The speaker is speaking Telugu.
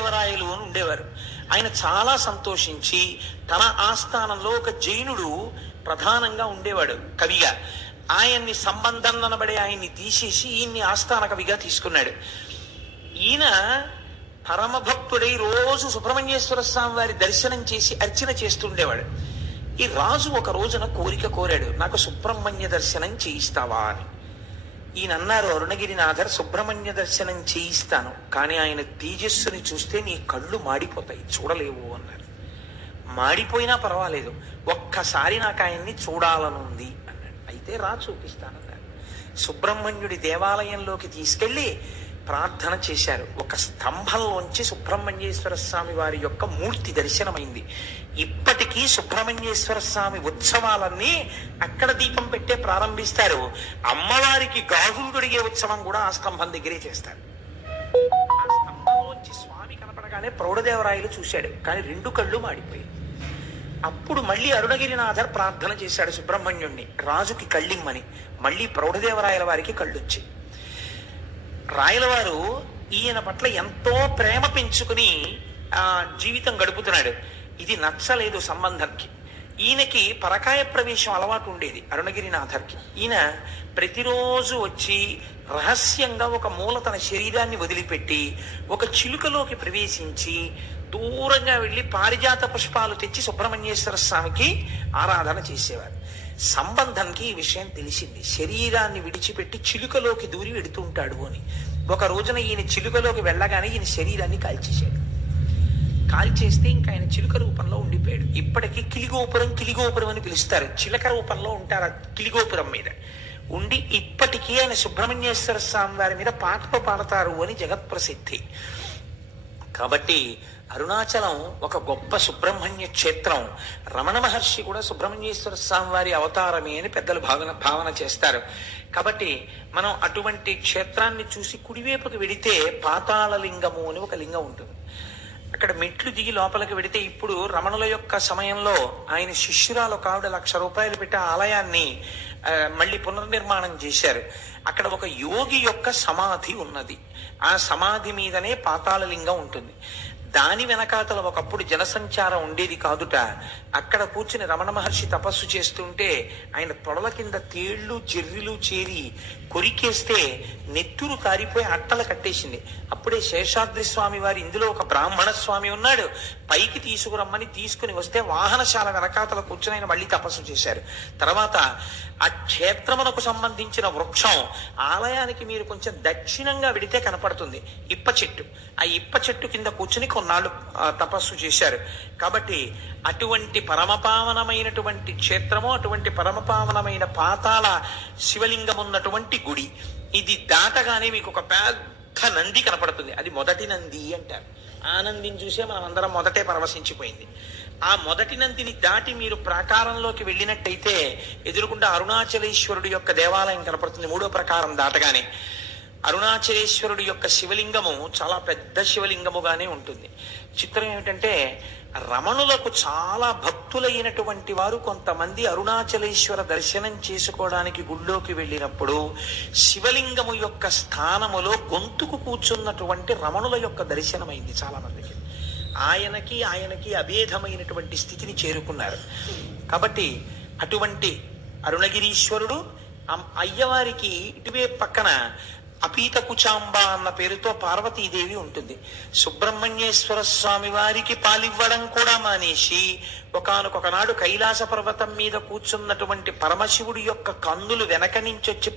ప్రౌఢదేవరాయలు అని ఉండేవారు. ఆయన చాలా సంతోషించి తన ఆస్థానంలో ఒక జైనుడు ప్రధానంగా ఉండేవాడు కవిగా. ఆయన్ని సంబంధం అనబడే ఆయన్ని తీసేసి ఈయన్ని ఆస్థాన కవిగా తీసుకున్నాడు. ఈయన పరమభక్తుడై రోజు సుబ్రహ్మణ్యేశ్వర స్వామి వారి దర్శనం చేసి అర్చన చేస్తుండేవాడు. ఈ రాజు ఒక రోజున కోరిక కోరాడు, నాకు సుబ్రహ్మణ్య దర్శనం చేయిస్తావా అని. ఈయన అన్నారు, అరుణగిరినాథర్, సుబ్రహ్మణ్య దర్శనం చేయిస్తాను, కానీ ఆయన తేజస్సుని చూస్తే నీ కళ్ళు మాడిపోతాయి, చూడలేవు అన్నారు. మాడిపోయినా పర్వాలేదు, ఒక్కసారి నాకు ఆయన్ని చూడాలనుంది అన్నాడు. అయితే రా చూపిస్తానన్నారు. సుబ్రహ్మణ్యుడి దేవాలయంలోకి తీసుకెళ్లి ప్రార్థన చేశారు. ఒక స్తంభంలోంచి సుబ్రహ్మణ్యేశ్వర స్వామి వారి యొక్క మూర్తి దర్శనమైంది. ఇప్పటికీ సుబ్రహ్మణ్యేశ్వర స్వామి ఉత్సవాలన్నీ అక్కడ దీపం పెట్టే ప్రారంభిస్తారు. అమ్మవారికి గాజులు తొడిగే ఉత్సవం కూడా ఆ స్తంభం దగ్గరే చేస్తారు. ఆ స్తంభంలోంచి స్వామి కనపడగానే ప్రౌఢదేవరాయలు చూశాడు, కానీ రెండు కళ్ళు మాడిపోయాయి. అప్పుడు మళ్ళీ అరుణగిరినాథర్ ప్రార్థన చేశాడు సుబ్రహ్మణ్యుణ్ణి, రాజుకి కళ్ళిమ్మని. మళ్ళీ ప్రౌఢదేవరాయల వారికి కళ్ళొచ్చాయి. రాయలవారు ఈయన పట్ల ఎంతో ప్రేమ పెంచుకుని జీవితం గడుపుతున్నాడు. ఇది నచ్చలేదు సంబంధానికి. ఈయనకి పరకాయ ప్రవేశం అలవాటు ఉండేది అరుణగిరినాథర్కి. ఈయన ప్రతిరోజు వచ్చి రహస్యంగా ఒక మూల తన శరీరాన్ని వదిలిపెట్టి ఒక చిలుకలోకి ప్రవేశించి దూరంగా వెళ్ళి పారిజాత పుష్పాలు తెచ్చి సుబ్రహ్మణ్యేశ్వర స్వామికి ఆరాధన చేసేవారు. సంబంధంకి ఈ విషయం తెలిసింది, శరీరాన్ని విడిచిపెట్టి చిలుకలోకి దూరి వెడుతుంటాడు అని. ఒక రోజున ఈయన చిలుకలోకి వెళ్ళగానే ఈయన శరీరాన్ని కాల్చేశాడు. కాల్చేస్తే ఇంకా ఆయన చిలుక రూపంలో ఉండిపోయాడు. ఇప్పటికీ కిలిగోపురం అని పిలుస్తారు. చిలక రూపంలో ఉంటారు ఆ కిలిగోపురం మీద ఉండి. ఇప్పటికీ ఆయన సుబ్రహ్మణ్యేశ్వర స్వామి వారి మీద పాటలు పాడతారు అని జగత్ప్రసిద్ధి. కాబట్టి అరుణాచలం ఒక గొప్ప సుబ్రహ్మణ్య క్షేత్రం. రమణ మహర్షి కూడా సుబ్రహ్మణ్యేశ్వర స్వామి వారి అవతారమే అని పెద్దలు భావన చేస్తారు. కాబట్టి మనం అటువంటి క్షేత్రాన్ని చూసి కుడివైపుకి వెడితే పాతాళ లింగము అని ఒక లింగం ఉంటుంది. అక్కడ మెట్లు దిగి లోపలికి వెడితే, ఇప్పుడు రమణుల యొక్క సమయంలో ఆయన శిష్యురాలు ఒక ఆవిడ 1,00,000 రూపాయలు పెట్టి ఆలయాన్ని మళ్ళీ పునర్నిర్మాణం చేశారు. అక్కడ ఒక యోగి యొక్క సమాధి ఉన్నది. ఆ సమాధి మీదనే పాతాళ లింగం ఉంటుంది. దాని వెనకాతల ఒకప్పుడు జనసంచారం ఉండేది కాదుట. అక్కడ కూర్చుని రమణ మహర్షి తపస్సు చేస్తుంటే ఆయన తొడల కింద తేళ్లు జెర్రిలు చేరి కొరికేస్తే నెత్తురు కారిపోయి అట్టలు కట్టేసింది. అప్పుడే శేషాద్రి స్వామి వారు, ఇందులో ఒక బ్రాహ్మణ స్వామి ఉన్నాడు, పైకి తీసుకురమ్మని తీసుకుని వస్తే వాహనశాల వెనకాతల కూర్చుని ఆయన మళ్ళీ తపస్సు చేశారు. తర్వాత ఆ క్షేత్రమునకు సంబంధించిన వృక్షం ఆలయానికి మీరు కొంచెం దక్షిణంగా వెడితే కనపడుతుంది, ఇప్ప చెట్టు. ఆ ఇప్ప చెట్టు కింద కూర్చుని కొన్నాళ్ళు తపస్సు చేశారు. కాబట్టి అటువంటి పరమపావనమైనటువంటి క్షేత్రము, అటువంటి పరమపావనమైన పాతాళ శివలింగం ఉన్నటువంటి గుడి. ఇది దాటగానే మీకు ఒక పెద్ద నంది కనపడుతుంది. అది మొదటి నంది అంటారు. ఆ నందిని చూసే మనం అందరం మొదటే పరవశించిపోయింది. ఆ మొదటి నందిని దాటి మీరు ప్రాకారంలోకి వెళ్ళినట్టయితే ఎదురుకుండా అరుణాచలేశ్వరుడు యొక్క దేవాలయం కనపడుతుంది. 3వ ప్రాకారం దాటగానే అరుణాచలేశ్వరుడు యొక్క శివలింగము చాలా పెద్ద శివలింగముగానే ఉంటుంది. చిత్రం ఏమిటంటే, రమణులకు చాలా భక్తులైనటువంటి వారు కొంతమంది అరుణాచలేశ్వర దర్శనం చేసుకోవడానికి గుళ్ళోకి వెళ్ళినప్పుడు శివలింగము యొక్క స్థానములో గొంతుకు కూర్చున్నటువంటి రమణుల యొక్క దర్శనమైంది చాలా మందికి. ఆయనకి అభేదమైనటువంటి స్థితిని చేరుకున్నారు. కాబట్టి అటువంటి అరుణగిరీశ్వరుడు అయ్యవారికి ఇటువే పక్కన అపీత కుచాంబ అన్న పేరుతో పార్వతీదేవి ఉంటుంది. సుబ్రహ్మణ్యేశ్వర స్వామి వారికి పాలివ్వడం కూడా మానేసి ఒకానొకనాడు కైలాస పర్వతం మీద కూర్చున్నటువంటి పరమశివుడి యొక్క కందులు వెనక నుంచి వచ్చి